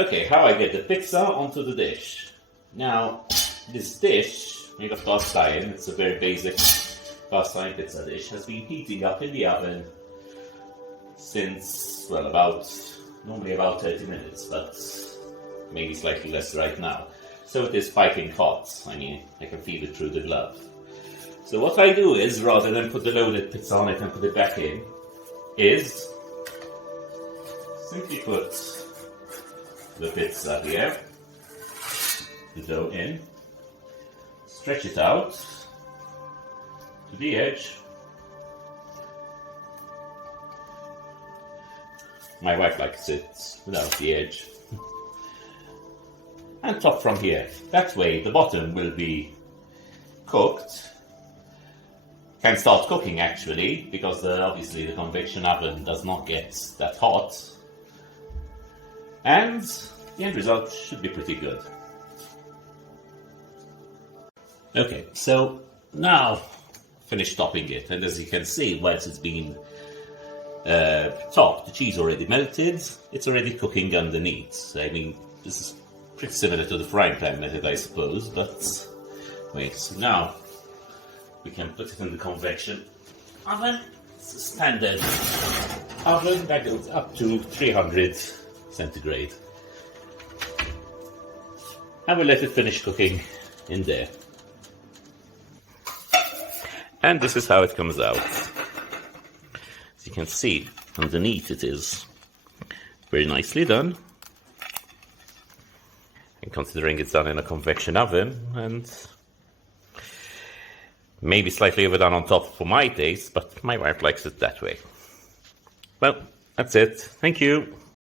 Okay, how I get the pizza onto the dish. Now, this dish, made of cast iron, it's a very basic cast iron pizza dish, has been heating up in the oven since, well, normally about 30 minutes, but maybe slightly less right now. So it is piping hot. I mean, I can feel it through the glove. So what I do is, rather than put the loaded pizza on it and put it back in, is simply put the pizza here, the dough in, stretch it out to the edge. My wife likes it without the edge. And top from here. That way the bottom will be cooked. Can start cooking actually, because obviously the convection oven does not get that hot. And the end result should be pretty good. Okay, so now finish topping it, and as you can see, once it's been topped, the cheese already melted, it's already cooking underneath. I mean, this is pretty similar to the frying pan method, I suppose, but wait, so now we can put it in the convection oven. It's a standard oven that goes up to 300 centigrade. And we'll let it finish cooking in there. And this is how it comes out. As you can see, underneath it is very nicely done. And considering it's done in a convection oven, and maybe slightly overdone on top for my taste, but my wife likes it that way. Well, that's it. Thank you.